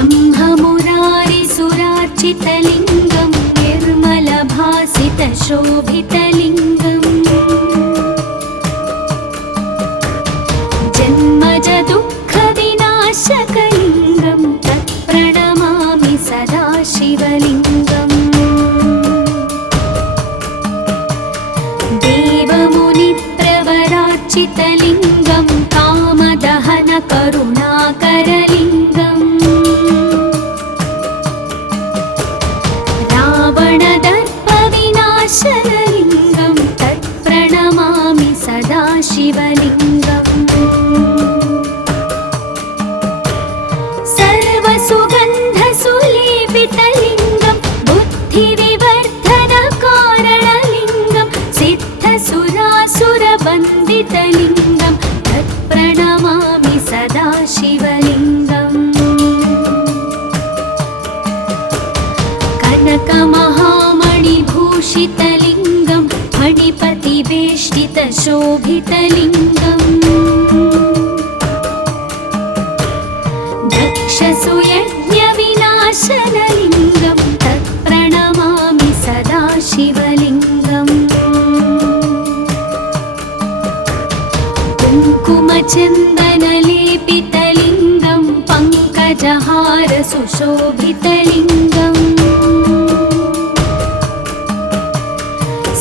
ब्रह्ममुरारिसुरार्चितलिङ्गं निर्मलभासितशोभितलिङ्गम् जन्मजदुःखविनाशकलिङ्गं तत्प्रणमामि सदा शिवलिङ्गम् देवमुनिप्रवरार्चितलिङ्गं कामदहनकरुणाकरलिङ्गम् रावणदर्पविनाशनलिङ्गं तत्प्रणमामि सदा शिवलिङ्गम् सर्वसुगन्धसुलेपितलिङ्गं बुद्धिविवर्धनकारणलिङ्गं सिद्धसुरासुरवन्दितलिङ्गं तत्प्रणमामि सदा शिवलिङ्गम् कनकमहामणिभूषितलिङ्गं फणिपतिवेष्टितशोभितलिङ्गम् दक्षसुयज्ञविनाशनलिङ्गं तत्प्रणमामि सदा शिवलिङ्गम् कुङ्कुमचन्दनलेपितलिङ्गं पङ्कजहारसुशोभितलिङ्गम्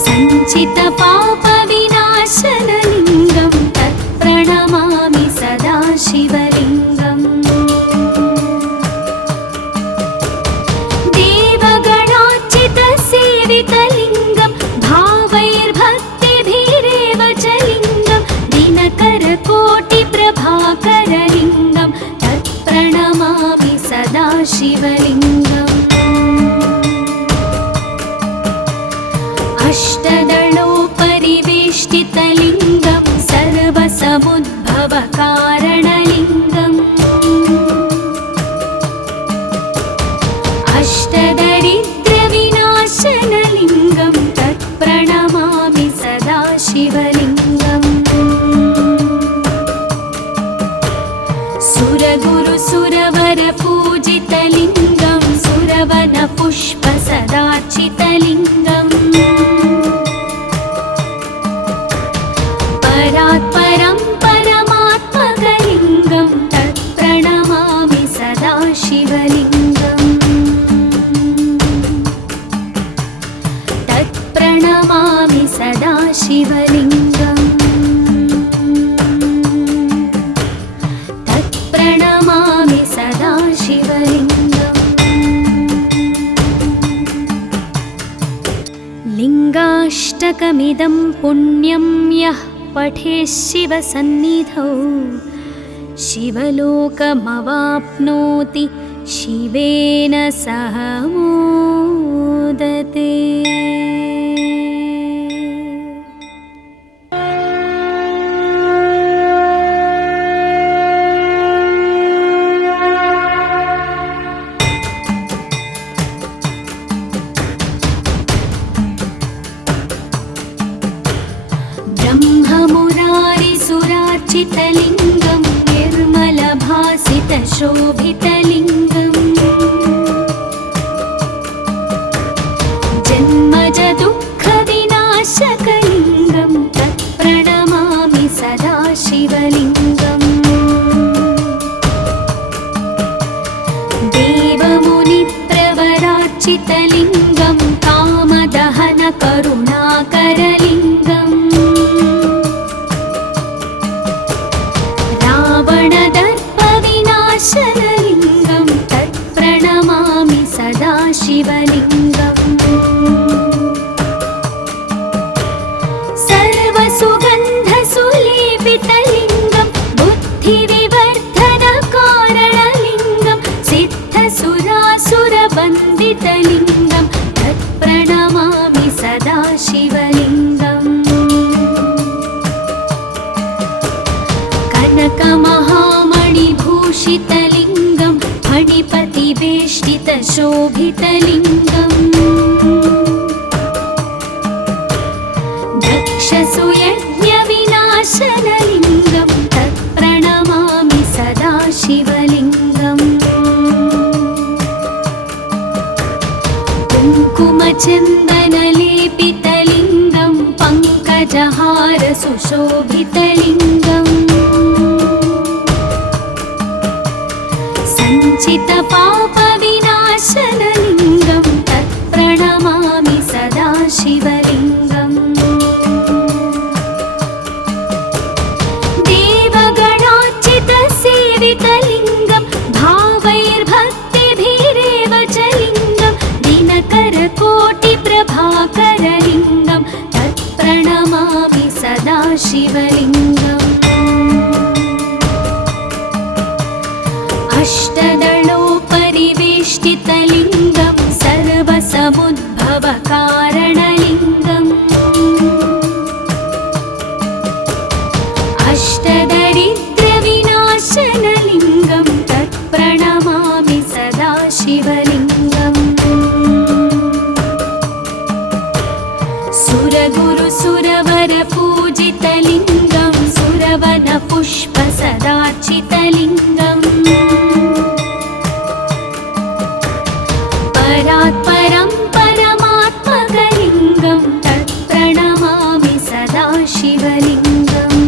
सञ्चितपापविनाशनलिङ्गं तत्प्रणमामि सदा शिवलिङ्गम् देवगणार्चितसेवितलिङ्गं भावैर्भक्तिभिरेव च लिङ्गं दिनकरकोटिप्रभाकरलिङ्गं तत्प्रणमामि सदा शिवलिङ्गम् अष्टदलोपरिवेष्टितलिङ्गं सर्वसमुद्भवकारणलिङ्गम् अष्टदरिद्रविनाशनलिङ्गं तत्प्रणमामि सदा शिवलिङ्गम् सुरगुरुसुरवरपूजितलिङ्गं सुरवनपुष्पसदार्चितलिङ्गम् परात्परं परमात्मकलिङ्गं तत्प्रणमामि सदा शिवलिङ्गम् तत्प्रणमामि सदा शिवलिङ्गम् तत्प्रणमामि सदा शिवलिङ्गम् लिङ्गाष्टकमिदं पुण्यं यः पठेत् शिवसन्निधौ शिवलोकमवाप्नोति शिवेन सह मोदते। ब्रह्ममुरारिसुरार्चितलिङ्गं निर्मलभासितशोभितलिङ्गम् जन्मजदुःखविनाशकलिङ्गं तत्प्रणमामि सदा शिवलिङ्गम् देवमुनिप्रवरार्चितलिङ्गं कामदहनकरुणाकरलिङ्गम् रावणदर्पविनाशनलिङ्गं तत्प्रणमामि सदा शिवलिङ्गम् सर्वसुगन्धसुलेपितलिङ्गं बुद्धिविवर्धनकारणलिङ्गं सिद्धसुरासुरवन्दितलिङ्गं तत्प्रणमामि सदा शिवलिङ्गम् कनकमहामणिभूषितलिङ्गं फणिपतिवेष्टितशोभितलिङ्गम् दक्षसुयज्ञविनाशनलिङ्गं तत्प्रणमामि सदा शिवलिङ्गम् सुशोभितलिङ्गम् सञ्चितपापविनाशनलिङ्गं तत्प्रणमामि सदा शिवलिङ्गम् देवगणार्चितसेवितलिङ्गं भावैर्भक्तिभिरेव च लिङ्गं दिनकरकोटिप्रभाकरलिङ्गं तत्प्रणमामि सदा शिवलिङ्गम् अष्टदलोपरिवेष्टितलिङ्गं सर्वसमुद्भवकारणलिङ्गम् अष्टदरिद्रविनाशनलिङ्गं तत्प्रणमामि सदा शिवलिङ्गम् सुरगुरुसुरवरपूजितलिङ्गं सुरवनपुष्पसदार्चितलिङ्गम् परात्परं परमात्मकलिङ्गं तत्प्रणमामि सदा शिवलिङ्गम्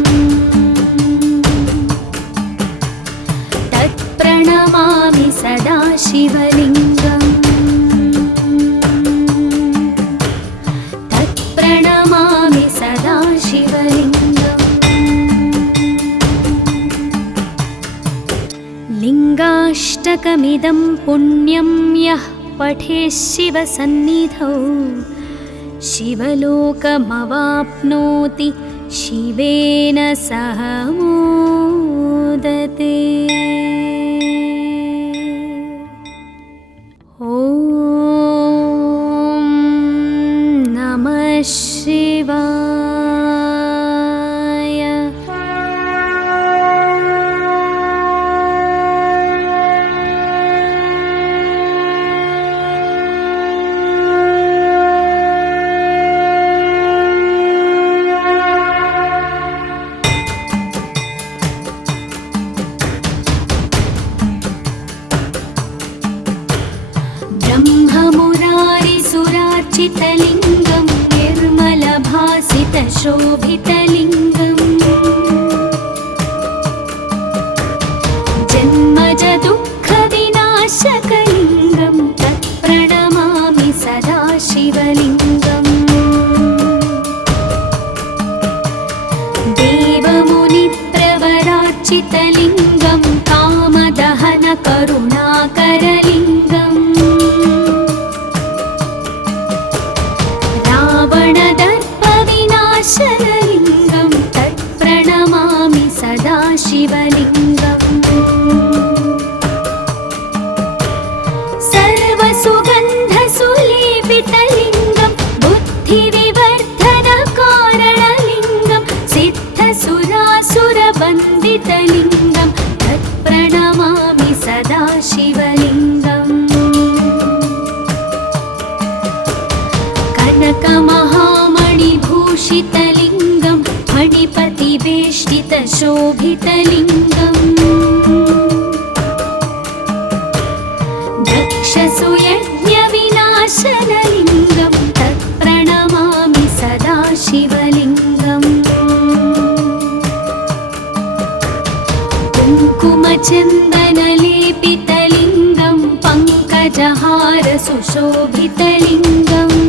तत्प्रणमामि सदा शिवलिङ्गम् तत्प्रणमामि सदा शिवलिङ्गम् लिङ्गाष्टकमिदं पुण्यं यः पठेत् शिवसन्निधौ शिवलोकमवाप्नोति शिवेन सह मोदते। ॐ नमः शिवाय। ब्रह्ममुरारिसुरार्चितलिङ्गं निर्मलभासितशोभितलिङ्गम् जन्मजदुःखविनाशकलिङ्गं तत्प्रणमामि सदा शिवलिङ्गम् देवमुनिप्रवरार्चितलिङ्गं कामदहनकरुणाकरलिङ्गम् रावणदर्पविनाशनलिङ्गं तत्प्रणमामि सदा शिवलिङ्गम् सर्वसुगन्धसुलेपितलिङ्गं बुद्धिविवर्धनकारणलिङ्गं सिद्धसुरासुरवन्दितलिङ्गं तत्प्रणमामि सदा शिवलिङ्गम् कनकमहामणिभूषितलिङ्गं मणिपतिवेष्टितशोभितलिङ्गम् दक्षसुयज्ञविनाशनलिङ्गं तत्प्रणमामि सदा शिवलिङ्गम् कुङ्कुमचन्दनलेपितलिङ्गं पङ्कजहारसुशोभितलिङ्गम्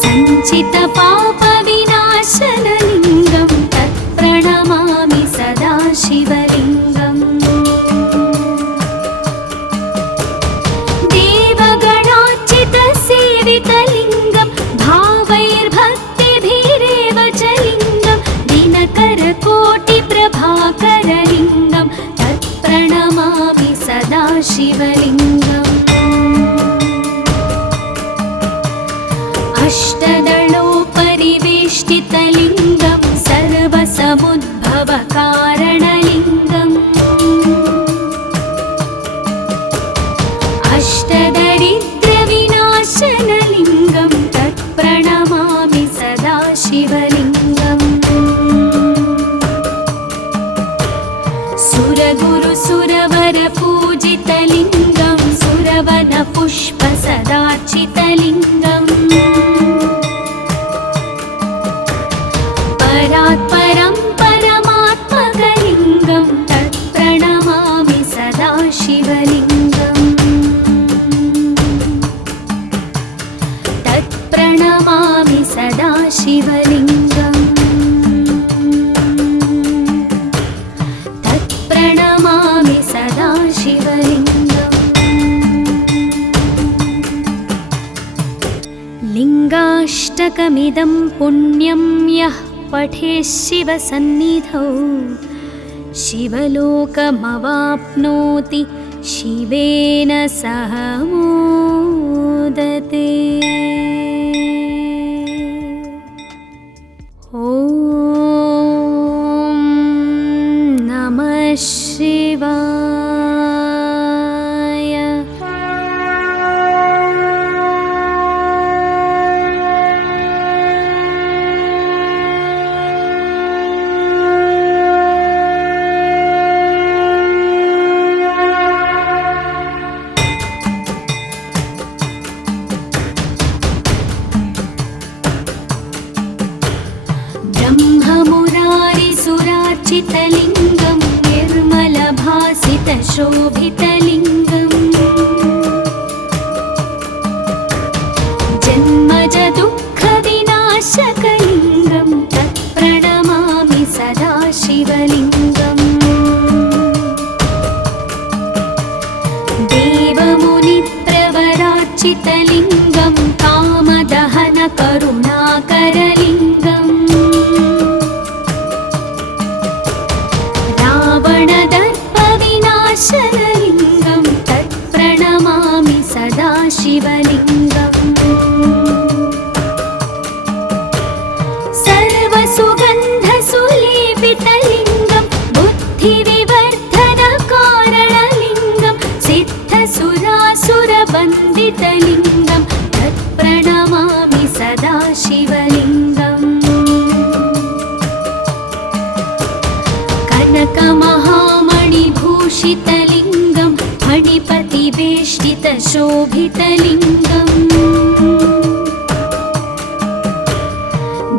सञ्चितपापविनाशनलिङ्गं तत्प्रणमामि सदा शिवलिङ्गम् देवगणार्चितसेवितलिङ्गं भावैर्भक्तिभिरेव च लिङ्गं दिनकरकोटिप्रभाकरलिङ्गं तत्प्रणमामि सदा शिवलिङ्गम् अष्टदलोपरिवेष्टितलिङ्गं सर्वसमुद्भवकारणलिङ्गम् अष्टदरिद्रविनाशनलिङ्गं तत्प्रणमामि सदा शिवलिङ्गम् सुरगुरुसुरवरपूजितलिङ्गं सुरवनपुष्पसदार्चितलिङ्गम् परात् परं परमात्मकलिङ्गं तत्प्रणमामि सदा शिवलिङ्गम् तत्प्रणमामि सदा शिवलिङ्गम् तत्प्रणमामि सदा शिवलिङ्गम् लिङ्गाष्टकमिदं पुण्यं यः पठेत् शिवसन्निधौ शिवलोकमवाप्नोति शिवेन सह मोदते। ॐ नमः शिवाय। ब्रह्ममुरारिसुरार्चितलिङ्गं निर्मलभासितशोभितलिङ्गम् जन्मजदुःखविनाशकलिङ्गं तत्प्रणमामि सदा शिवलिङ्गम् देवमुनिप्रवरार्चितलिङ्गं कामदहनकरुणाकरलिङ्गम् रावणदर्पविनाशनलिङ्गं तत्प्रणमामि सदा शिवलिङ्गम् सर्वसुगन्धसुलेपितलिङ्गं बुद्धिविवर्धनकारणलिङ्गं सिद्धसुरासुरवन्दितलिङ्गं तत्प्रणमामि सदा शिवलिङ्गम् कनकमहामणिभूषितलिङ्गं फणिपतिवेष्टितशोभितलिङ्गम्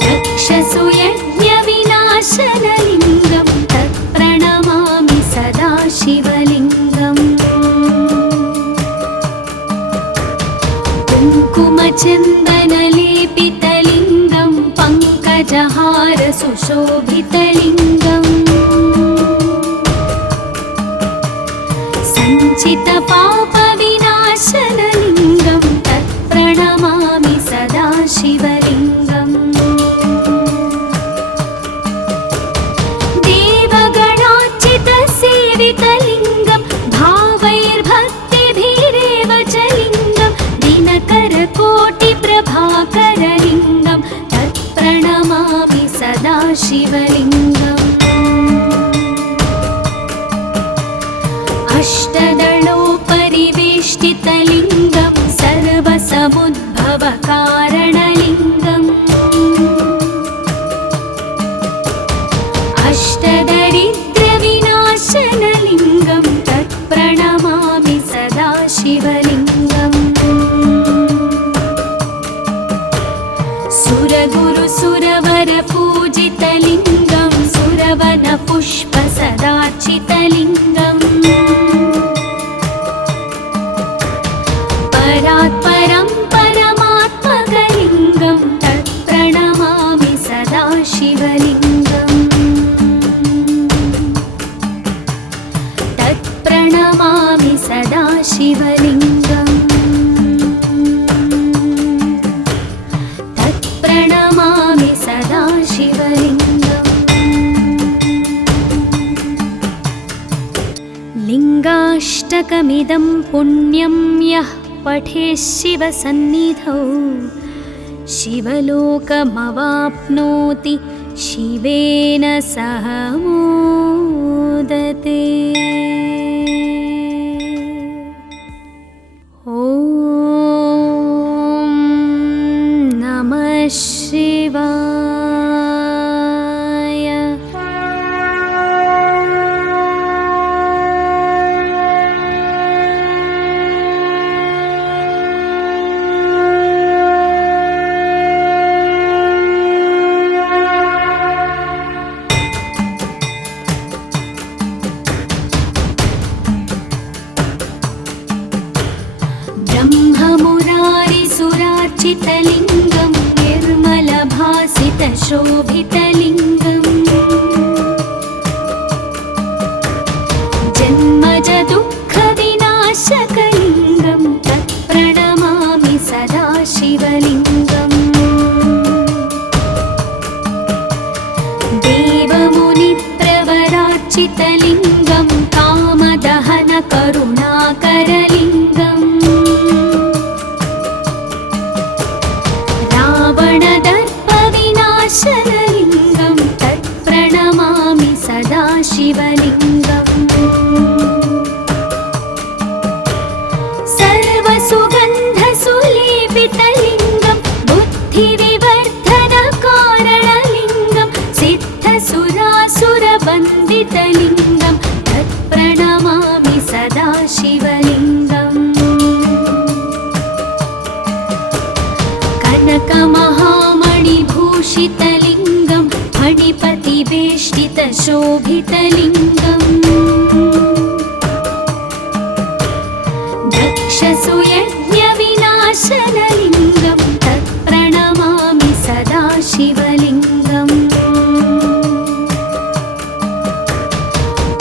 दक्षसुयज्ञविनाशनलिङ्गं तत्प्रणमामि सदा शिवलिङ्गम् कुङ्कुमचन्दनलेपितलिङ्गं पङ्कजहारसुशोभितलिङ्गम् सञ्चितपापविनाशनलिङ्गं तत्प्रणमामि सदा शिवलिङ्गम् देवगणार्चितसेवितलिङ्गं भावैर्भक्तिभिरेव च लिङ्गं दिनकरकोटिप्रभाकरलिङ्गं तत्प्रणमामि सदा शिवलिङ्गम् अष्टदलोपरिवेष्टितलिङ्गं सर्वसमुद्भवकारणलिङ्गम् अष्टदरिद्रविनाशनलिङ्गं तत्प्रणमामि सदा शिवलिङ्गम् सुरगुरुसुरवरपूजितलिङ्गं सुरवनपुष्पसदार्चितलिङ्गम् परात् परं परमात्मकलिङ्गं तत्प्रणमामि सदा शिवलिङ्गम् तत्प्रणमामि सदा शिवलिङ्गम् तत्प्रणमामि सदा शिवलिङ्गम् लिङ्गाष्टकमिदं पुण्यं यः पठेत् शिवसन्निधौ शिवलोकमवाप्नोति शिवेन सह मोदते। ॐ नमः शिवाय। सदाशिवलिङ्गं निर्मलभासितशोभितलिङ्गम् जन्मजदुःखविनाशकलिङ्गं तत्प्रणमामि सदाशिवलिङ्गम् देवमुनिप्रवरार्चितलिङ्गं कामदहनकरुणाकरलिङ्गम् रावणदर्पविनाशनलिङ्गं तत्प्रणमामि सदाशिवलिङ्गम् सर्वसुगन्धसुलेपितलिङ्गं बुद्धिविवर्धनकारणलिङ्गं सिद्धसुरासुरवन्दितलिङ्गं तत्प्रणमामि सदाशिवलिङ्गम् कनकमहामणिभूषितलिङ्गं फणिपतिवेष्टितशोभितलिङ्गम् दक्षसुयज्ञविनाशनलिङ्गं तत्प्रणमामि सदाशिवलिङ्गम्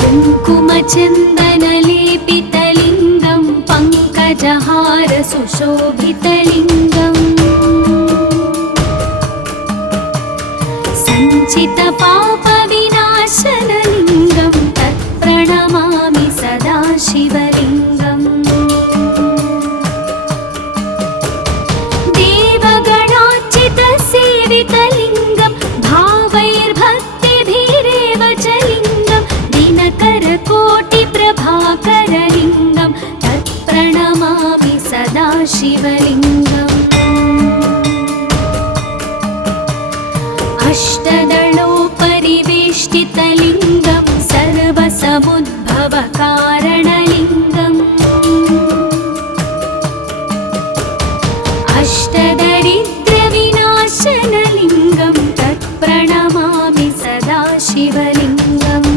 कुङ्कुमचन्दनलेपितलिङ्गं पङ्कजहारसुशोभितलिङ्गम् सञ्चितपापविनाशनलिङ्गं तत्प्रणमामि सदाशिवलिङ्गम् देवगणार्चितसेवितलिङ्गं भावैर्भक्तिभिरेव च लिङ्गं दिनकरकोटिप्रभाकरलिङ्गं तत्प्रणमामि सदाशिवलिङ्गम् अष्टदलोपरिवेष्टितलिङ्गं सर्वसमुद्भवकारणलिङ्गम् अष्टदरिद्रविनाशनलिङ्गं तत्प्रणमामि सदाशिवलिङ्गम्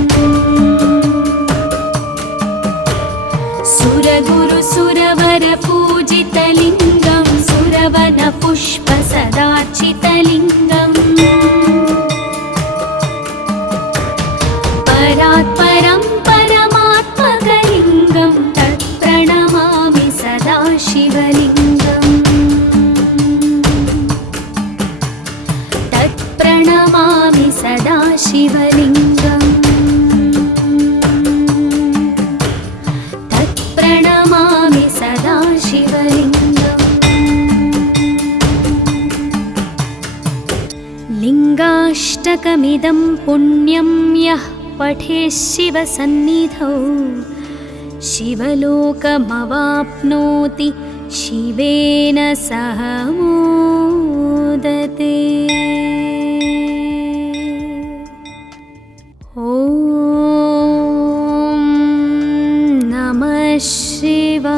सुरगुरुसुरवरपूजितलिङ्गं सुरवनपुष्पसदार्चितलिङ्गम् परात्परं परमात्मकलिङ्गं तत्प्रणमामि सदाशिवलिङ्गम् तत्प्रणमामि सदाशिवलिङ्गम् तत्प्रणमामि सदाशिवलिङ्गम् लिङ्गाष्टकमिदं पुण्यं यः पठेत् शिवसन्निधौ शिवलोकमवाप्नोति शिवेन सह मोदते। ॐ नमः शिवाय।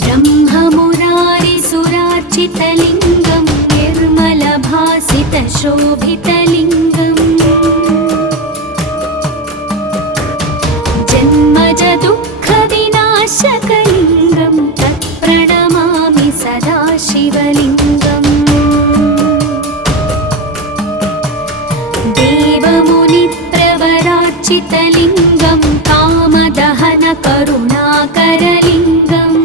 ब्रह्ममुरारिसुरार्चितलिङ्गं निर्मलभासितशोभितलिङ्गम् जन्मजदुःखविनाशकलिङ्गं तत्प्रणमामि सदाशिवलिङ्गम् देवमुनिप्रवरार्चितलिङ्गं कामदहनकरुणाकरलिङ्गम्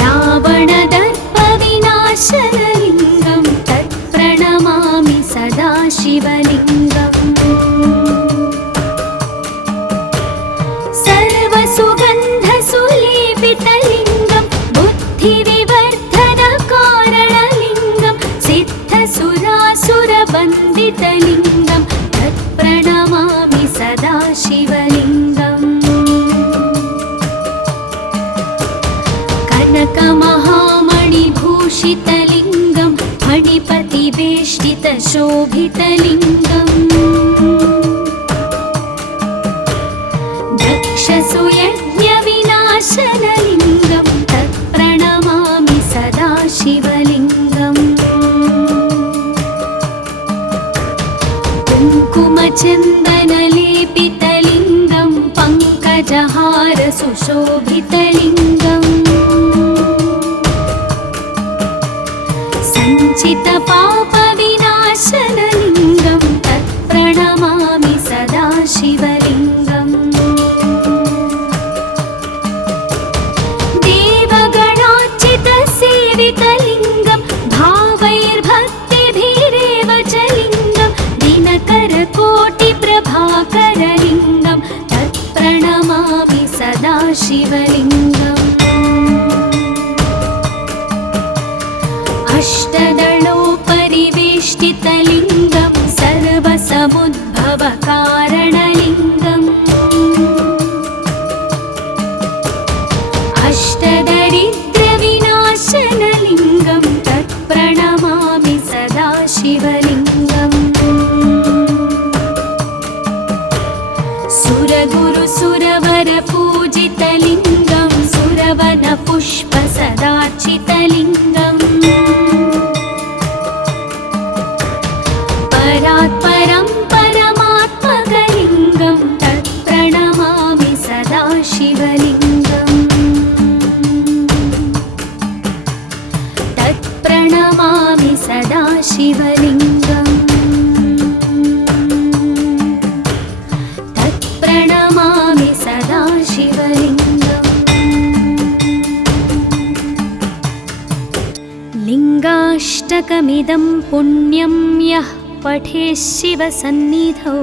रावणदर्पविनाशनलिङ्गं तत्प्रणमामि सदाशिवलिङ्गम् सर्वसुगन्धसुलेपितलिङ्गं बुद्धिविवर्धनकारणलिङ्गं सिद्धसुरासुरवन्दितलिङ्गं तत्प्रणमामि सदाशिवलिङ्गम् कनकमहामणिभूषितलिङ्गं फणिपतिवेष्टितशोभितलिङ्गम् परिवेष्टितशोभितलिङ्गम् दक्षसुयज्ञविनाशनलिङ्गं तत्प्रणमामि सदा शिवलिङ्गम् कुङ्कुमचन्दनलेपितलिङ्गं पङ्कजहारसुशोभितलिङ्गम् सञ्चितपापविनाशनलिङ्गं तत्प्रणमामि सदा शिवलिङ्गम् देवगणार्चितसेवितलिङ्गं भावैर्भक्तिभिरेव च लिङ्गं दिनकरकोटिप्रभाकरलिङ्गं तत्प्रणमामि सदा शिवलिङ्गम् अष्टदलोपरिवेष्टितलिङ्गं सर्वसमुद्भवकारणलिङ्गम् अष्टदरिद्रविनाशनलिङ्गं तत्प्रणमामि सदा शिवलिङ्गम् सुरगुरुसुरवरपूजितलिङ्गं सुरवनपुष्पसदार्चितलिङ्गम् परात्परं परमात्मकलिङ्गं तत्प्रणमामि सदा शिवलिङ्गम् तत्प्रणमामि सदा शिवलिङ्गम् तत्प्रणमामि सदा शिवलिङ्गम् लिङ्गाष्टकमिदं पुण्यं यः पठेत् शिवसन्निधौ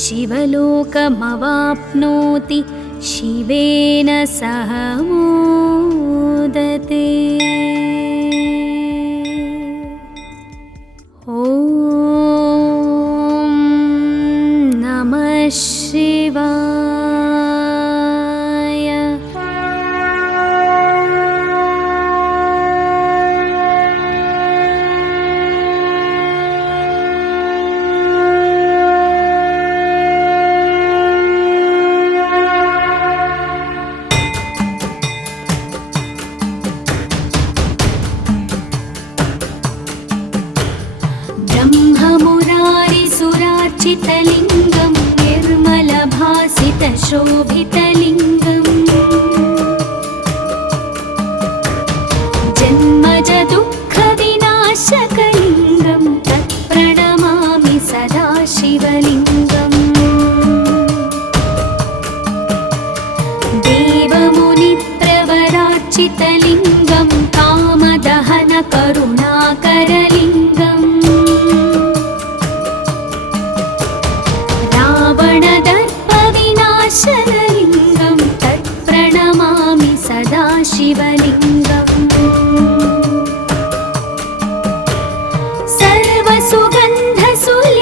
शिवलोकमवाप्नोति शिवेन सह मोदते। ॐ नमः शिवाय। ब्रह्ममुरारिसुरार्चितलिङ्गं निर्मलभासितशोभितलिङ्गम् जन्मजदुःखविनाशकलिङ्गं तत्प्रणमामि सदा शिवलिङ्गम् देवमुनिप्रवरार्चितलिङ्गं कामदहनकरुणाकरलिङ्गम् रावणदर्पविनाशनलिङ्गं तत्प्रणमामि सदा शिवलिङ्गम्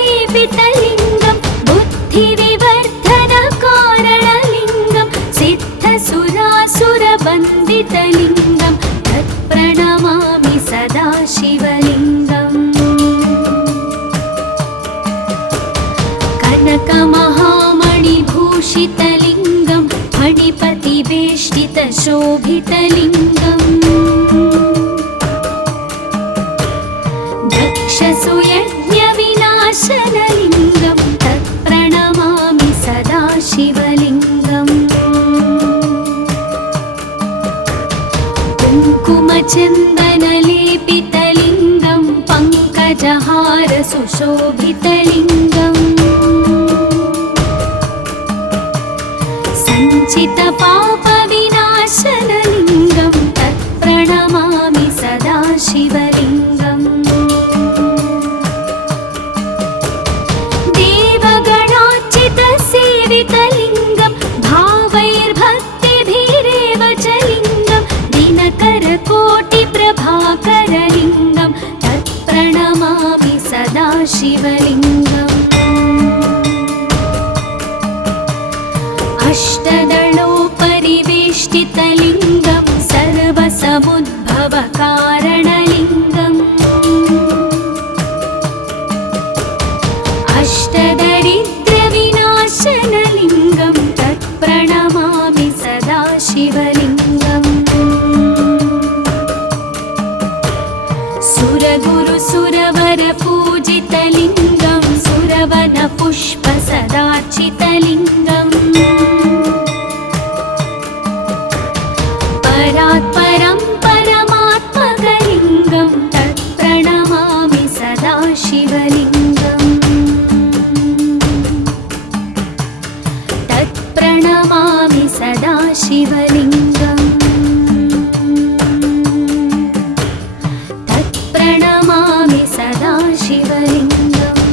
सर्वसुगन्धसुलेपितलिङ्गं बुद्धिविवर्धनकारणलिङ्गं सिद्धसुरासुरवन्दितलिङ्गं तत्प्रणमामि सदा शिवलिङ्गम् कनकमहामणिभूषितलिङ्गं फणिपतिवेष्टितशोभितलिङ्गम् दक्षसुयज्ञविनाशनलिङ्गं तत्प्रणमामि सदा शिवलिङ्गम् कुङ्कुमचन्दनलेपितलिङ्गं पङ्कजहारसुशोभितलिङ्गम् सञ्चितपापविनाशनलिङ्गं तत्प्रणमामि सदा शिवलिङ्गम् देवगणार्चितसेवितलिङ्गं भावैर्भक्तिभिरेव च लिङ्गं दिनकरकोटिप्रभाकरलिङ्गं तत्प्रणमामि सदा शिवलिङ्गम् अष्टदलोपरिवेष्टितलिङ्गं सर्वसमुद्भवकारणलिङ्गम् परात् परं परमात्मकलिङ्गं तत्प्रणमामि सदा शिवलिङ्गम् तत्प्रणमामि सदा शिवलिङ्गम् तत्प्रणमामि सदा शिवलिङ्गम्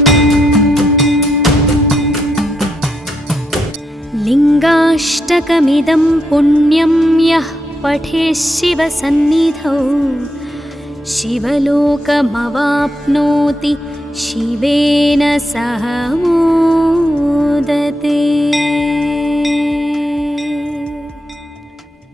लिङ्गाष्टकमिदं पुण्यं यः पठेत् शिवसन्निधौ शिवलोकमवाप्नोति शिवेन सह मोदते।